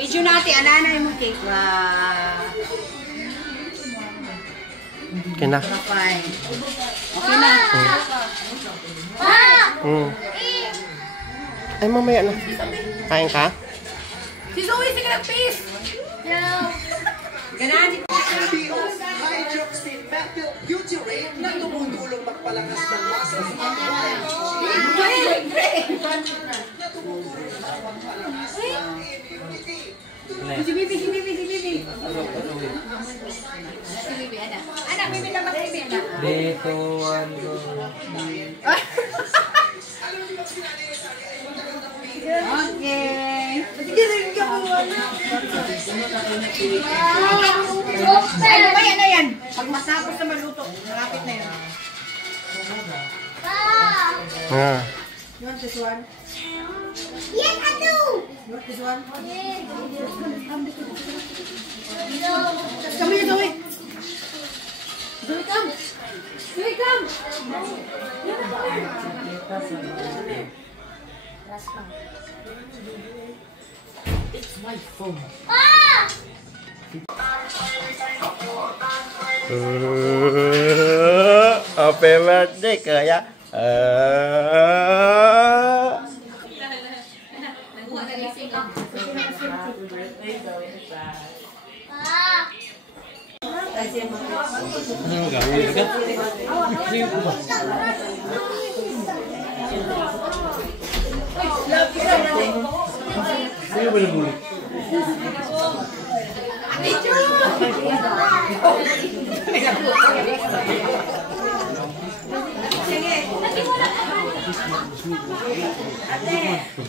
Video natin, ananay mo cake. Wow. Okay na. Okay na. Ay, mamaya na. Kain ka? Si Zoe, sige lang, please. Ganahan. Hydroxyl methyl butyrate na tumutulong magpalakas ng muscle. Si Bibi. Anak, Bibi na mag-Bibi na. Dito, one, go. Okay. Sige, rin ka po. Ano ba yan na yan? Pag matapos na maluto, malapit na yan. You want this one? Yes, I do. You want this one? Yes. Come here, Zoe. Zoe, come. Zoe, come. It's my phone. Happy birthday, kaya. Ano gawin ka? Sino ba nabulit?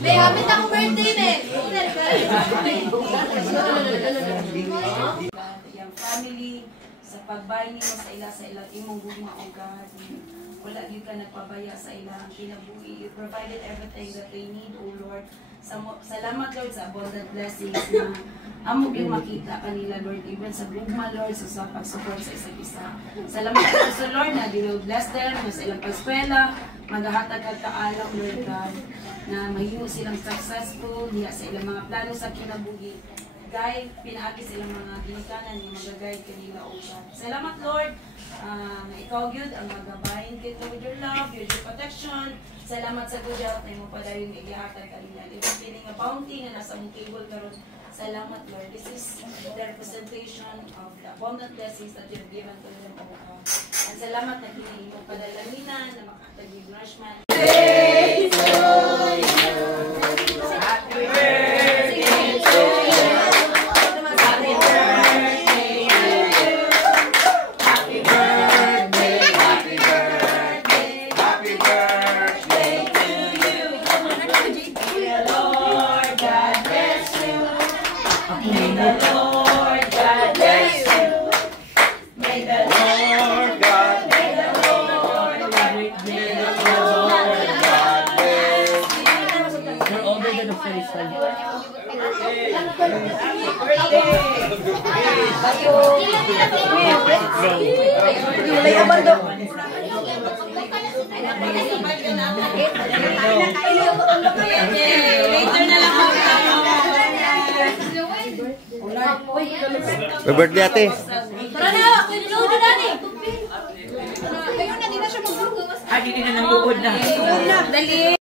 May habit ako birthday, men. Yung family, sa pagbayin mo sa ilang imong gugma o God. Wala din ka nagpabaya sa ilang kinabuhi. You provided everything that they need, O Lord. Salamat, Lord, sa abundant blessings na amo yung makita kanila, Lord, even sa gugma, Lord, sa pag-support sa isa't isa. Salamat po sa Lord na bless them, na sa ilang pag-eskwela, maghahatag at kaalam, Lord God, na mahimo silang successful, diya sa ilang mga plano sa kinabuhi. Guide, pinaagi silang mga ginikanan yung mag-guide kanila, O God. Salamat, Lord, na ikaw, Gud, ang magabayin kita with your love, with your protection. Salamat sa good health na mo pa dahil yung igihatag kanila. Ibig piling a bounty na nasa mong table karon. Salamat, Lord. This is the representation of the abundant blessings that you have given to them, O God. At salamat na kinahin mo padalaminan na makatag yung nourishment. Praise the Lord. Happy birthday to you. Ulay abando. Later na lang ako. Happy birthday, ate. Tara na, ako yung ludo na ni. Ayun na, di na siya mag-lugo. Hindi na nang luod na. Dali.